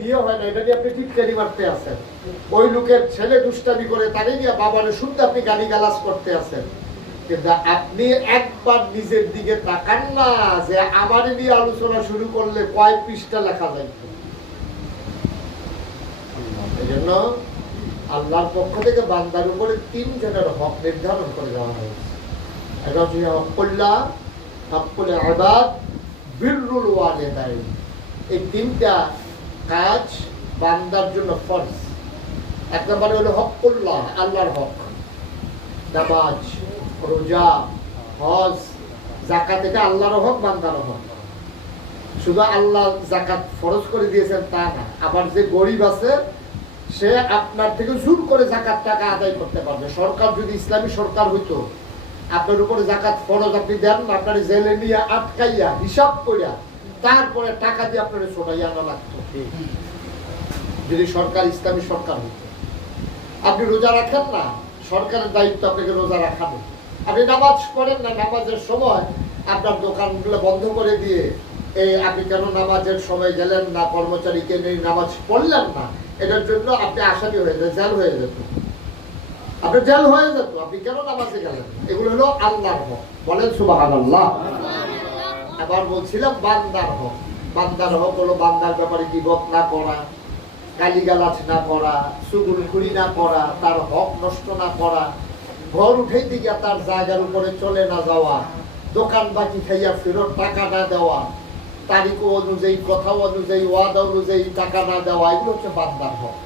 বিয়ে হয় না, এটা নিয়ে আপনি টিটকারি মারতে আছেন। ওই লোকের ছেলে দুষ্টামি করে তাকে নিয়ে বাবারে শুনতে আপনি গালিগালাজ করতে আছেন। কিন্তু আপনি একবার নিজের দিকে তাকান না যে আমার নিয়ে আলোচনা শুরু করলে কয় পৃষ্ঠা লেখা যায়। এই জন্য আল্লাহর পক্ষ থেকে বান্দার উপরে 3 জনের হক নির্ধারণ করে দেওয়া হয়েছে। এটা হচ্ছে হকুল্লাহ, হকুল ইবাদ, বিররুল ওয়ালিদাইন। এই 3টা কাজ বান্দার জন্য ফরজ। এক নম্বরে হলো হকুল্লাহ, আল্লাহর হক, নামাজ, রোজা, হজ, যাকাত। এটা আল্লাহর হক, বান্দার হক। শুধু আল্লাহ যাকাত ফরজ করে দিয়েছেন তা না, আবার যে গরিব আছে সে আপনার থেকে জোর করে যাকাত টাকা আদায় করতে পারবে। সরকার যদি ইসলামী সরকার হইতো, আপনার উপরে যাকাত ফরজ আপনি দেন না, আপনার জেলে নিয়ে আটকাইয়া হিসাব করিয়া তারপরে টাকা দিয়ে আপনার ছোটাইয়া আনা লাগতো। যদি সরকার ইসলামী সরকার হইতো। আপনি রোজা রাখেন না, সরকারের দায়িত্ব আপনাকে রোজা রাখানো। আপনি নামাজ পড়েন না, নামাজের সময় আপনার দোকানগুলো বন্ধ করে দিয়ে আপনি কেন নামাজের সময় গেলেন না, কর্মচারীকে নিয়ে নামাজ পড়লেন না, এটার জন্য আপনি আসামি হয়ে যেত, জেল হয়ে যেত, আপনার জেল হয়ে যেত। আপনি কেন নামাজে গেলেন? এগুলো হলো আল্লাহর হক। বলেন সুবহানাল্লাহ। এবার বলছিলাম বান্দার হক। বান্দার হক হলো বান্দার ব্যাপারে গীবত না করা, গালিগালাজ না করা, চুগলখড়ি না করা, তার হক নষ্ট না করা, ঘর উঠাইতে গিয়া তার জায়গার উপরে চলে না যাওয়া, দোকান বাকি খাইয়া ফেরত টাকা না দেওয়া, তারিখ অনুযায়ী, কথা অনুযায়ী, ওয়াদা অনুযায়ী টাকা না দেওয়া, এগুলো হচ্ছে বান্দার হক।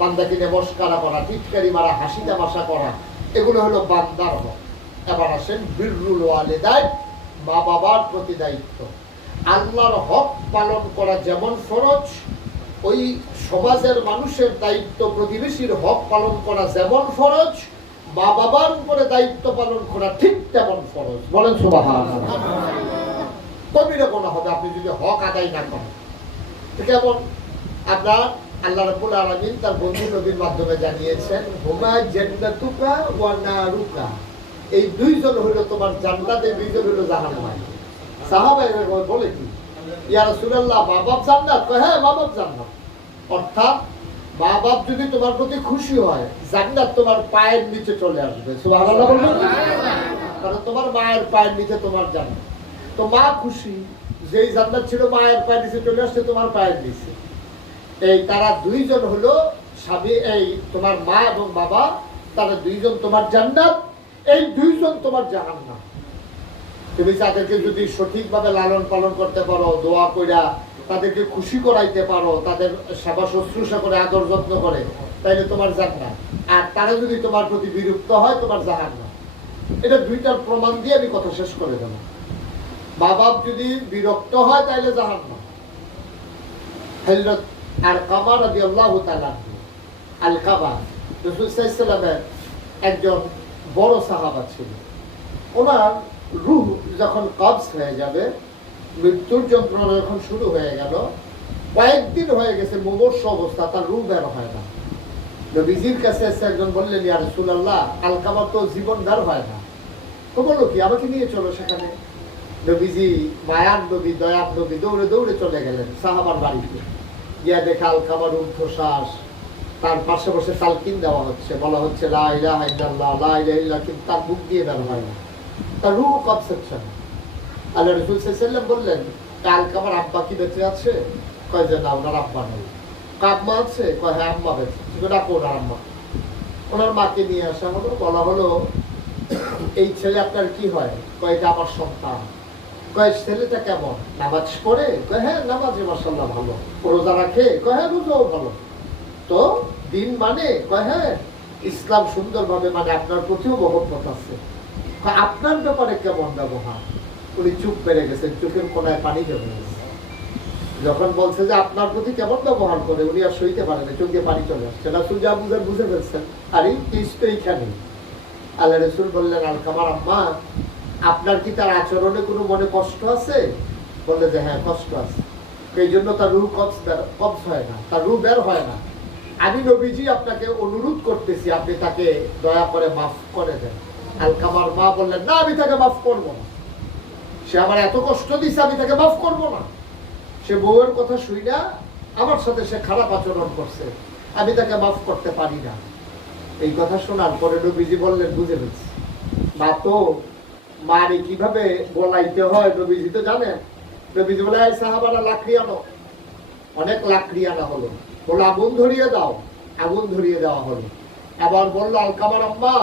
বান্দাকে নিয়ে মস্কারা করা, টিটকারি মারা, হাসি তামাশা করা, এগুলো হলো বান্দার হক। এবার আসেন বিররুল ওয়ালিদাইন, মা বাবার প্রতি দায়িত্ব। আল্লাহর হক পালন করা যেমন ফরজ, ওই সমাজের মানুষের দায়িত্ব, প্রতিবেশীর হক পালন করা যেমন ফরজ, মা বাবার উপরে দায়িত্ব পালন করা ঠিক তেমন ফরজ। বলেন সুবহানাল্লাহ। কবিরা গুনাহ হবে আপনি যদি হক আদায় না করেন। যেমন আপনার আল্লাহ রাব্বুল আলামিন তার বন্ধু নবীর মাধ্যমে জানিয়েছেন, হুমা জান্নাতুকা ওয়া নারুকা। এই 2 জন হলো তোমার জান্নাত, এই 2 জন হলো জাহান্নাম। সাহাবায়ে বলে কি, ইয়া রাসূলুল্লাহ, মা বাপ জান্নাত? কয় হ্যাঁ, মা বাপ জান্নাত। অর্থাৎ মা বাপ যদি তোমার প্রতি খুশি হয়, জান্নাত তোমার পায়ের নিচে চলে আসবে। সুবহানাল্লাহ বলবেন? কারণ তোমার মায়ের পায়ের নিচে তোমার জান্নাত। তো মা খুশি, যেই জান্নাত ছিল মায়ের পায়ের নিচে চলে আসছে তোমার পায়ের নিচে। এই তারা 2 জন হলো স্বামী, এই তোমার মা এবং বাবা, তারা 2 জন তোমার জান্নাত, এই 2 জন তোমার জাহান্নাম। তুমি তাদেরকে যদি সঠিকভাবে লালন পালন করতে পারো, দোয়া কইরা তাদেরকে খুশি করাইতে পারো, তাদের সেবা শুশ্রূষা করে আদর যত্ন করে, তাইলে তোমার জান্নাত। আর তারা যদি তোমার প্রতি বিরক্ত হয়, তোমার জাহান্নাম। এটা 2টার প্রমাণ দিয়ে আমি কথা শেষ করে দেব। মা বাপ যদি বিরক্ত হয় তাইলে জাহান্নাম। হযরত আরকামা রাদিয়াল্লাহু তাআলা আল-কাবা রাসূল সাল্লাল্লাহু আলাইহি ওয়াসাল্লামের একজন বড় সাহাবা ছিল। ওনার রূহ যখন কবজ হয়ে যাবে, মৃত্যুর যন্ত্রণা যখন শুরু হয়ে গেল, কয়েকদিন হয়ে গেছে মুমূর্ষ অবস্থা, তার রূহ বের হয় না। নবীজির কাছে এসে একজন বললেন, ইয়া রাসূলুল্লাহ, আলকামা তো জীবন বের হয় না। তো বললো কি, আমাকে নিয়ে চলো সেখানে। নবীজি মায়ার নবী, দয়ার নবী, দৌড়ে দৌড়ে চলে গেলেন সাহাবার বাড়িতে। গিয়া দেখে আলকামার ঊর্ধ্বশ্বাস, তার পাশে বসে তালকিন দেওয়া হচ্ছে, বলা হচ্ছে লা ইলাহা ইল্লাল্লাহ, লা ইলাহা ইল্লাল্লাহ, কিন্তু তার মুখ দিয়ে বের হয় না, তার রূহ কবজ হচ্ছে না। আল্লাহ রাসূল সাল্লাল্লাহু আলাইহি ওয়াসাল্লাম বললেন, আলকামার আব্বা কি বেঁচে আছে? কয় যে না, ওনার আব্বা নেই। আম্মা আছে? কয় হ্যাঁ, আম্মা বেঁচে। ডাকো ওনার আম্মা। ওনার মাকে নিয়ে আসা হলো, বলা হলো, এই ছেলে আপনার কি হয়? কয় এটা আমার সন্তান। কয় ছেলেটা কেমন? নামাজ পড়ে? কয় হ্যাঁ, নামাজে মাশাআল্লাহ ভালো। রোজা রাখে? কয় হ্যাঁ, রোজাও ভালো। তো দিন মানে? কয় হ্যাঁ, ইসলাম সুন্দরভাবে মানে, আপনার প্রতিও মহব্বত আছে। আপনার ব্যাপারে কেমন ব্যবহার? উনি চুপ পেরে গেছেন, চোখের কোনায় পানি জমে গেছে। যখন বলছে যে আপনার প্রতি কেমন ব্যবহার করে, উনি আর সইতে পারেন, চোখ দিয়ে পানি চলে আসছে। রাসূল যা বুঝে বুঝে ফেলছেন, আরে তিস তো এইখানে। আল্লাহ রাসূল বললেন, আলকামার আম্মা, আপনার কি তার আচরণে কোনো মনে কষ্ট আছে? বললে যে হ্যাঁ, কষ্ট আছে। এই জন্য তার রূহ কবজ হয় না, তার রূহ বের হয় না। আমি নবীজি আপনাকে অনুরোধ করতেছি, আপনি তাকে দয়া করে মাফ করে দেন। আলকামার মা বললেন, না, আমি তাকে মাফ করবো না। সে আমার এত কষ্ট দিছে, আমি তাকে মাফ করবো না। সে বউয়ের কথা শুই না আমার সাথে সে খারাপ আচরণ করছে, আমি তাকে মাফ করতে পারি না। এই কথা শোনার পরে নবীজি বললেন, বুঝে ফেলছি, মা তো মারে কিভাবে বলাইতে হয় নবীজি তো জানেন। নবীজি বলে, সাহাবারা লাকড়ি আনো। অনেক লাকড়ি আনা হলো, বললো আগুন ধরিয়ে দাও, আগুন ধরিয়ে দেওয়া হলো। আবার বললো, আলকামার আম্মা,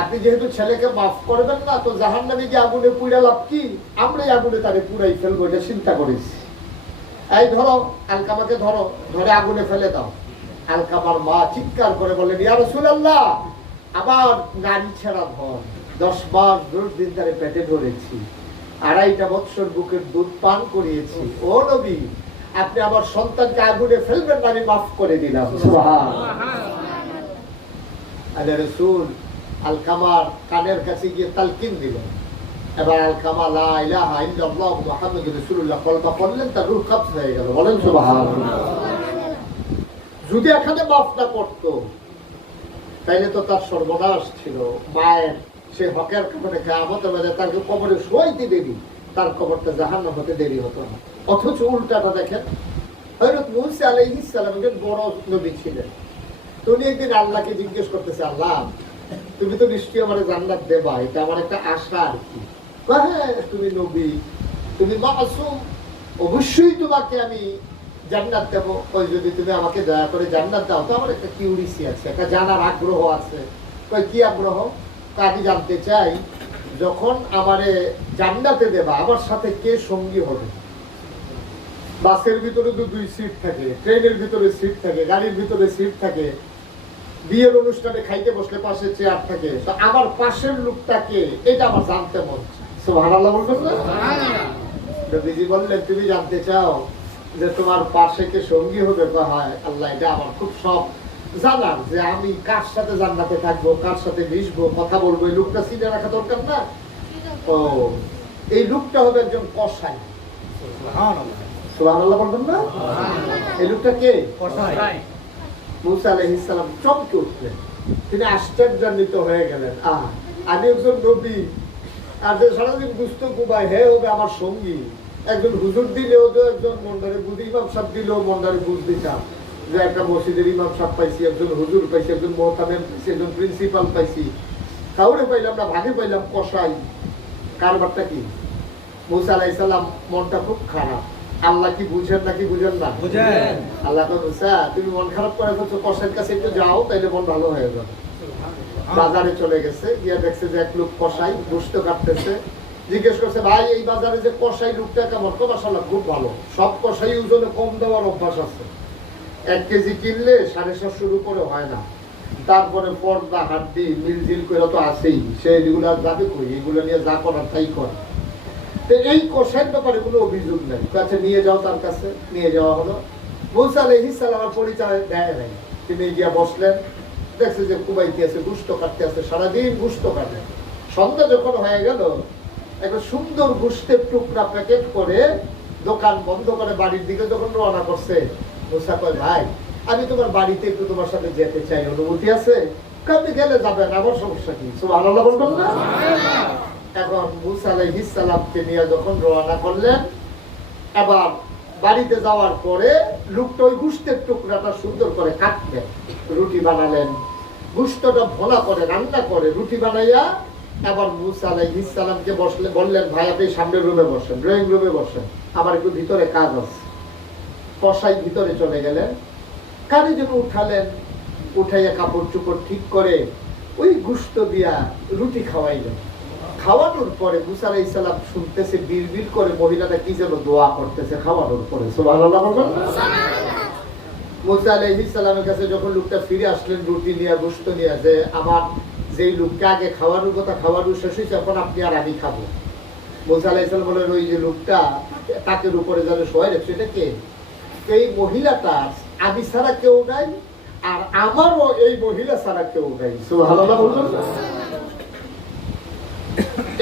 আপনি যেহেতু ছেলেকে মাফ করবেন না, তো জাহান্নামে গিয়ে আগুনে পুড়ে লাভ কি, আমরাই আগুনে তারে পুড়াই ফেলবো, এটা চিন্তা করেছি। এই ধরো, আলকামাকে ধরো, ধরে আগুনে ফেলে দাও। আলকামার মা চিৎকার করে বললেন, ইয়া রাসূলুল্লাহ, আমার নারী ছেড়া ধন, 10 মাস 10 দিন তারে পেটে ধরেছি, 2.5 বছর বুকের দুধ পান করিয়েছি, ও নবী আপনি আমার সন্তানকে আগুনে ফেলবেন না, আমি মাফ করে দিলাম। আল্লাহ রাসূল আলকামার কানের কাছে গিয়ে তালকিন দিলেন। এবার আলকামা লা ইলাহা ইল্লাল্লাহ মুহাম্মাদুর রাসূলুল্লাহ কলমা পড়লেন, তার রূহ কবজ হয়ে গেল। বলেন সুবহানাল্লাহ। যদি এখানে মাফ না করতো তাইলে তো তার সর্বনাশ ছিল। মায়ের সে হকের কারণে কিয়ামতের মাঝে তাকে কবরে শোয়াইতে দেরি, তার কবরটা জাহান্নাম হতে দেরি হতো না। অথচ উল্টাটা দেখেন, হযরত মূসা আলাইহিস সালাম একজন বড় নবী ছিলেন। উনি একদিন আল্লাহকে জিজ্ঞেস করতেছে, আল্লাহ তুমি তো নিশ্চয়ই আমার জান্নাত দেবা, এটা আমার একটা আশা আর কি। হ্যাঁ, তুমি নবী, তুমি মাসুম, অবশ্যই তোমাকে আমি জান্নাত দেবো। ওই যদি তুমি আমাকে দয়া করে জান্নাত দাও, তো আমার একটা কিউরিসি আছে, একটা জানার আগ্রহ আছে। কই কি আগ্রহ? আমি জানতে চাই, যখন আমারে জান্নাতে দেবা, আমার সাথে কে সঙ্গী হবে? বাসের ভিতরে তো 2 সিট থাকে, ট্রেনের ভিতরে সিট থাকে, গাড়ির ভিতরে সিট থাকে, বিয়ের অনুষ্ঠানে খাইতে বসলে পাশে চেয়ার থাকে, তো আমার পাশের লোকটাকে, এটা আমার জানতে মন চায়। সুবহানাল্লাহ বলবেন না? নবীজি বললেন, তুমি জানতে চাও যে তোমার পাশে কে সঙ্গী হবে? হয় আল্লাহ, এটা আমার খুব শখ জানার, যে আমি কার সাথে জান্নাতে থাকবো, কার সাথে মিশবো, কথা বলবো। এই লোকটা চিনে রাখা দরকার না? ও, এই লোকটা হবে একজন কসাই। সুবহানাল্লাহ বলবেন না? এই লোকটা কে? কসাই। মূসা আলাইহিস সালাম চমকে উঠলেন, তিনি আশ্চর্যান্বিত হয়ে গেলেন। আমি একজন নবী, আর যে সারাদিন গুস্ত কুবাই, হে হবে আমার সঙ্গী। একজন হুজুর দিলেও তো, একজন মন্ডারে বুঝ, ইমাম সাহেব দিলেও মন্ডারে বুঝ দিতাম, যে একটা মসজিদের ইমাম সাহেব পাইছি, একজন হুজুর পাইছি, একজন মুহতামিম পাইছি, একজন প্রিন্সিপাল পাইছি, কাউরে পাইলাম না, ভাগে পাইলাম কসাই। কারবারটা কি? মূসা আলাইহিস সালাম মনটা খুব খারাপ। আল্লাহ কি বুঝেন নাকি বুঝেন না? বুঝেন। আল্লাহ তো, মূসা তুমি মন খারাপ করে ফেলছো, কসাইয়ের কাছে একটু যাও, তাইলে মন ভালো হয়ে যাবে। বাজারে চলে গেছে, গিয়ে দেখছে যে এক লোক কসাই গোশত কাটতেছে। জিজ্ঞেস করছে, ভাই এই বাজারে যে কসাই লোকটা কেমন? মাশাআল্লাহ খুব ভালো, সব কসাই ওজনে কম দেওয়ার অভ্যাস আছে, 1 কেজি কিনলে 750 উপরে হয় না। তারপরে পর্দা হাড্ডি মিলজিল করে তো আছেই, সে এগুলো যাবে কই, এগুলো নিয়ে যা করার তাই করে। এই কসাইয়ের ব্যাপারে কোনো অভিযোগ নেই, কাছে নিয়ে যাও, তার কাছে নিয়ে যাওয়া হলো। মূসা আলাইহিস সালামের পরিচয় দেয় নাই, তিনি গিয়ে বসলেন, দেখছে যে কুবাইতে আছে, গুস্ত কাটতে আছে, সারাদিন গুস্ত কাটে। সন্ধ্যা যখন হয়ে গেল, একটা সুন্দর গুস্তের টুকরা প্যাকেট করে দোকান বন্ধ করে বাড়ির দিকে যখন রওনা করছে, মূসা কয়, ভাই আমি তোমার বাড়িতে একটু তোমার সাথে যেতে চাই, অনুমতি আছে? আপনি গেলে যাবেন, আমার সমস্যা কি? সুবহানাল্লাহ বলবেন না? এখন মূসা আলাইহিস সালামকে নিয়ে যখন রওনা করলেন, এবার বাড়িতে যাওয়ার পরে লোকটা ওই গুস্তের টুকরাটা সুন্দর করে কাটলেন, রুটি বানালেন, গুস্তটা ভোনা করে রান্না করে রুটি বানাইয়া, এবার মূসা আলাইহিস সালামকে বললেন, ভাই আপনি সামনের রুমে বসেন, ড্রয়িং রুমে বসেন, আমার একটু ভিতরে কাজ আছে। কসাই ভিতরে চলে গেলেন, কানে যেন উঠালেন, উঠাইয়া কাপড় চোপড় ঠিক করে ওই গুস্ত দিয়া রুটি খাওয়াইলেন। খাওয়ানোর পরে মূসা আলাইহিস সালাম শুনতেছে বিড়বিড় করে মহিলাটা কি যেন দোয়া করতেছে খাওয়ানোর পরে। সুবহানাল্লাহ বলবেন? মূসা আলাইহিস সালামের কাছে যখন লোকটা ফিরে আসলেন রুটি নিয়ে, গুস্ত নিয়ে, যে আমার যেই লোককে আগে খাওয়ানোর কথা, খাওয়ানো শেষ হয়েছে, এখন আপনি আর আমি খাবো। মূসা আলাইহিস সালাম বলেন, ওই যে লোকটা তাকের উপরে যারা শোয়া রেখেছে, এটা কে? এই মহিলাটা আমি ছাড়া কেউ নাই, আর আমারও এই মহিলা ছাড়া কেউ নাই। সুবহানাল্লাহ বলবেন?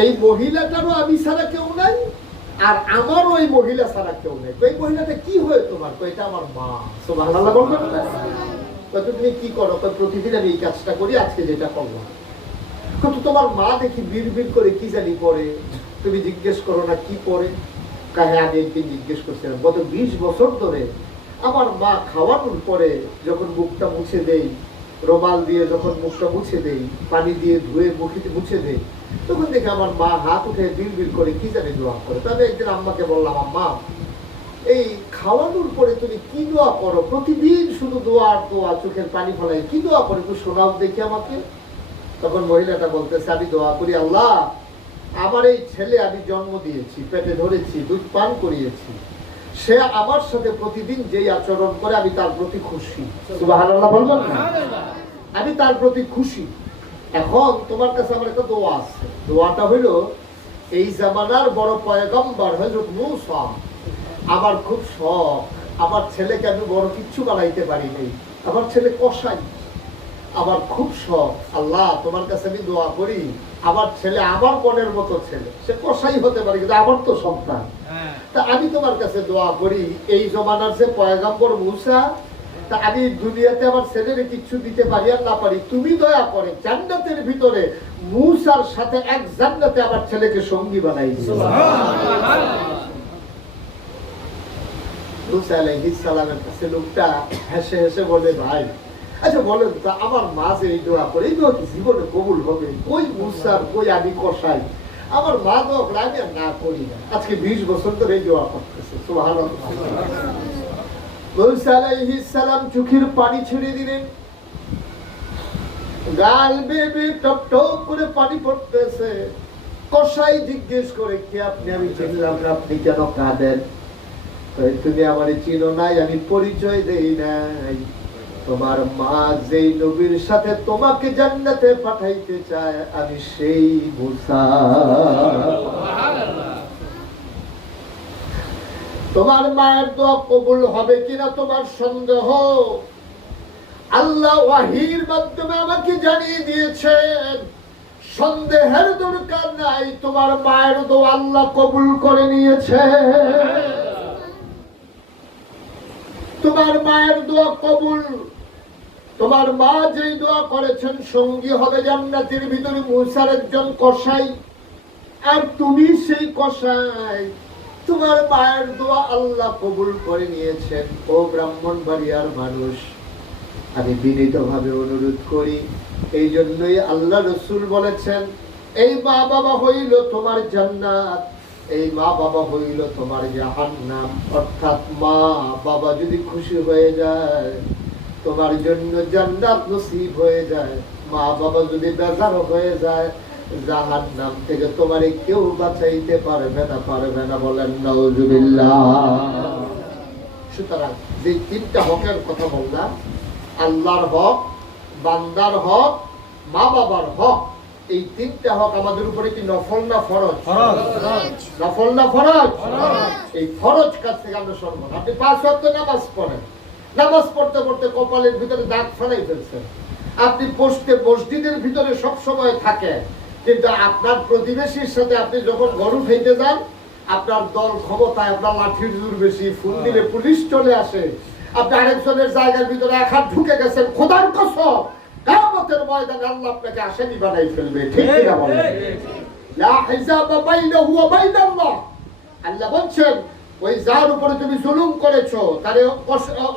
এই মহিলাটারও আমি ছাড়া কেউ নাই, আর আমারও ওই মহিলা ছাড়া কেউ নাই। এই মহিলাটা কি হয় তোমার? এটা আমার মা। সুবহানাল্লাহ বলবেন? তুমি কি করো? প্রতিদিন আমি এই কাজটা করি, আজকে যেটা করলাম। কিন্তু তোমার মা দেখি বিড়বিড় করে কি জানি পড়ে, তুমি জিজ্ঞেস করো না কি পড়ে? কাহে আমি একদিন জিজ্ঞেস করছিলাম, গত 20 বছর ধরে আমার মা খাওয়ানোর পরে যখন মুখটা মুছে দেই, রুমাল দিয়ে যখন মুখটা মুছে দেই, পানি দিয়ে ধুয়ে মুখে মুছে দেই, তখন দেখি আমার মা হাত উঠে বিড়বিড় করে কি জানি দোয়া করে। তবে একদিন আম্মাকে বললাম, আম্মা এই খাওয়ানোর পরে তুমি কি দোয়া করো? প্রতিদিন শুধু দোয়া আর দোয়া, চোখের পানি ফেলাই, কি দোয়া করো একটু শোনাও দেখি আমাকে। তখন মহিলাটা বলতেছে, আমি দোয়া করি, আল্লাহ আমার এই ছেলে আমি জন্ম দিয়েছি, পেটে ধরেছি, দুধ পান করিয়েছি, সে আমার সাথে প্রতিদিন যেই আচরণ করে আমি তার প্রতি খুশি। সুবহানাল্লাহ বলবেন না? আমি তার প্রতি খুশি। এখন তোমার কাছে আমার একটা দোয়া আছে। দোয়াটা হইল, এই জামানার বড় পয়গম্বর হযরত মূসা, আমার খুব শখ, আমার ছেলেকে আমি বড় কিচ্ছু বানাইতে পারি নাই, আমার ছেলে কসাই, আমার খুব শখ, আল্লাহ তোমার কাছে আমি দোয়া করি আমার ছেলে আমার মনের মতো ছেলে, সে কসাই হতে পারে কিন্তু আমার তো সন্তান। তা আমি তোমার কাছে দোয়া করি, এই জমানার যে পয়গম্বর মূসা, তা আমি দুনিয়াতে আমার ছেলের কিচ্ছু দিতে পারি আর না পারি, তুমি দয়া করে জান্নাতের ভিতরে মূসার সাথে এক জান্নাতে আমার ছেলেকে সঙ্গী বানাই দিও। মূসা আলাইহিস সালামের কাছে লোকটা হেসে হেসে বলে, ভাই আচ্ছা বলেন তো, আমার মা যে এই দোয়া করে, এই দোয়া কি জীবনে কবুল হবে? কই মূসার, কই আমি কসাই, আমার মা দোয়া করে, আমি আর না করি না, আজকে 20 বছর ধরে এই দোয়া করতেছে। সুবহানাল্লাহ। মূসা আলাইহিস সালাম চোখের পানি ছেড়ে দিলেন, গাল বেয়ে টপ টপ করে পানি পড়তেছে। কসাই জিজ্ঞেস করে, কে আপনি? আমি চিনলাম না, আপনি কেন কাঁদেন? তুমি আমার চিনো নাই, আমি পরিচয় দেই নাই, তোমার মা যেই নবীর সাথে তোমাকে জান্নাতে পাঠাইতে চায়, আমি সেই মূসা। তোমার মায়ের দোয়া কবুল হবে কিনা তোমার সন্দেহ, আল্লাহ ওয়াহির মাধ্যমে আমাকে জানিয়ে দিয়েছেন, সন্দেহের দরকার নাই, তোমার মায়ের দোয়া আল্লাহ কবুল করে নিয়েছে। তোমার মায়ের দোয়া কবুল, তোমার মা যেই দোয়া করেছেন, সঙ্গী হবে জান্নাতের ভিতরে মূসার একজন কসাই, আর তুমি সেই কসাই। তোমার মায়ের দোয়া আল্লাহ কবুল করে নিয়েছেন। ও ব্রাহ্মণবাড়িয়ার মানুষ, আমি বিনীতভাবে অনুরোধ করি, এই জন্যই আল্লাহ রাসূল বলেছেন, এই মা বাবা হইল তোমার জান্নাত, এই মা বাবা হইল তোমার জাহান্নাম। অর্থাৎ মা বাবা যদি খুশি হয়ে যায়, তোমার জন্য জান্নাত নসিব হয়ে যায়, মা বাবা যদি বেজার হয়ে যায়, জাহান্নাম থেকে তোমারে কেউ বাঁচাইতে পারবে না। বলেন নাউজুবিল্লাহ। সুতরাং যে তিনটা হকের কথা বললাম, আল্লাহর হক, বান্দার হক, মা বাবার হক, এই তিনটা হক আমাদের উপরে কি নফল না ফরজ? নফল না ফরজ? এই ফরজ কাজ থেকে আমরা সরব। আপনি 5 ওয়াক্ত নামাজ পড়েন, নামাজ পড়তে পড়তে কপালের ভিতরে দাগ ফেলাই ফেলছেন, আপনি মসজিদের ভিতরে সব সময় থাকেন, কিন্তু আপনার প্রতিবেশীর সাথে আপনি যখন গরু খাইতে যান, আপনার দল ক্ষমতায়, আপনার লাঠির জোর বেশি, ফোন দিলে পুলিশ চলে আসে, আপনি আরেকজনের জায়গার ভিতরে এক হাত ঢুকে গেছেন, খোদার কসম কিয়ামতের ময়দানে আল্লাহ আপনাকে আসামি বানাই ফেলবে। ঠিক কি না বলেন? লা হিজাবা বাইনাহু ওয়া বাইনাল্লাহ। আল্লাহ বলছেন, ওই যার উপরে তুমি জুলুম করেছো, তারে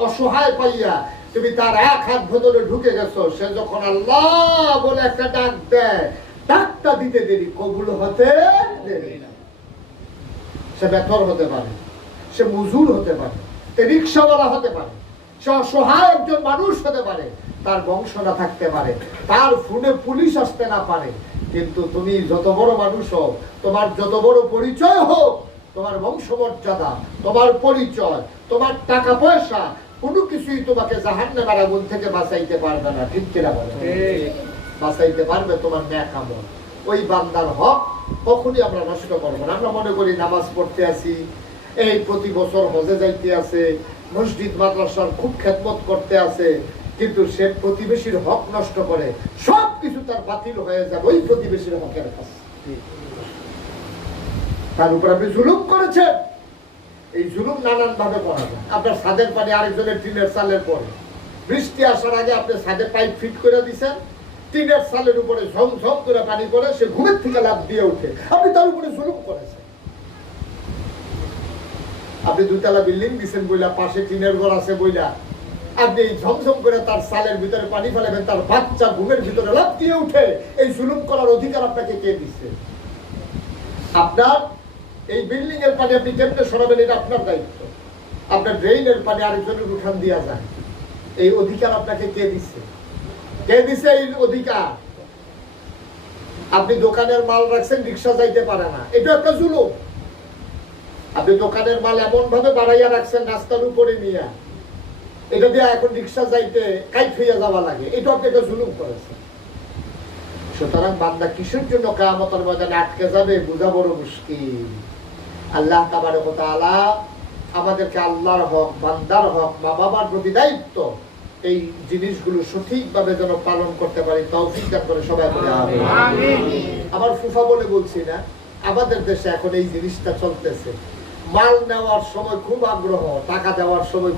অসহায় পাইয়া তুমি তার এক হাত ভেতরে ঢুকে গেছো, সে যখন আল্লাহ বলে একটা ডাক দেয়, ডাকটা দিতে দেরি, কবুল হতে দেরি। সে বেতর হতে পারে, সে মজুর হতে পারে, সে রিক্সাওয়ালা হতে পারে, সে অসহায় একজন মানুষ হতে পারে, তার বংশ না থাকতে পারে, তার ফোনে পুলিশ আসতে না পারে, কিন্তু তুমি যত বড় মানুষ হোক, তোমার যত বড় পরিচয় হোক, তোমার বংশমর্যাদা, তোমার পরিচয়, তোমার টাকা পয়সা, কোনো কিছুই তোমাকে জাহান্নামের আগুন থেকে বাঁচাইতে পারবে না। ঠিক কিনা বলে? বাঁচাইতে পারবে তোমার নেক আমল। ওই বান্দার হক কখনই আমরা নষ্ট করবো না। আমরা মনে করি নামাজ পড়তে আসি, এই প্রতি বছর হজে যাইতে আছে, মসজিদ মাদ্রাসার খুব খেদমত করতে আছে, কিন্তু সে প্রতিবেশীর হক নষ্ট করে, সব কিছু তার বাতিল হয়ে যাবে ওই প্রতিবেশীর হকের কাছে। তার উপর আপনি জুলুম করেছেন। এই জুলুম নানান ভাবে করা যায়। আপনার ছাদের পানি আরেকজনের টিনের চালের পরে, বৃষ্টি আসার আগে আপনি ছাদে পাইপ ফিট করে দিচ্ছেন, টিনের চালের উপরে ঝমঝম করে পানি পড়ে, সে ঘুমের থেকে লাফ দিয়ে উঠে, আপনি তার উপরে জুলুম করেছেন। আপনি দুতলা বিল্ডিং দিচ্ছেন বইলা, পাশে টিনের ঘর আছে বইলা, আপনি ঝমঝম করে তার সালের ভিতরে পানি ফেলাবেন, তার বাচ্চা ঘুমের ভিতরে লাফ দিয়ে উঠে, এই জুলুম করার অধিকার আপনাকে কে দিচ্ছে? আপনার এই বিল্ডিং এর পানি আপনি কেমনে সরাবেন, এটা আপনার দায়িত্ব। আপনার ড্রেইনের পানি আরেকজনের উঠান দেওয়া যায়, এই অধিকার আপনাকে কে দিচ্ছে? কে দিচ্ছে এই অধিকার? আপনি দোকানের মাল রাখছেন, রিক্সা যাইতে পারে না, এটা একটা জুলুম। আপনি দোকানের মাল এমন ভাবে বাড়াইয়া রাখছেন রাস্তার উপরে নিয়ে, এটা দিয়ে এখন রিক্সা যাইতে কাইট হইয়া যাওয়া লাগে, এটা আপনি একটা জুলুম করেছেন। সুতরাং বান্দা কিসের জন্য কিয়ামতের ময়দানে আটকে যাবে বোঝা বড় মুশকিল। আল্লাহ তাবারক ওয়া তাআলা আমাদেরকে আল্লাহর হক, বান্দার হক, মা বাবার প্রতি দায়িত্ব, এই জিনিসগুলো সঠিকভাবে যেন পালন করতে পারি তৌফিক দান করে সবাই বলে আমিন। আমার ফুফা বলে বলছি না, আমাদের দেশে এখন এই জিনিসটা চলতেছে। মাল নেওয়ার সময় খুব আগ্রহ, টাকা দেওয়ার সময়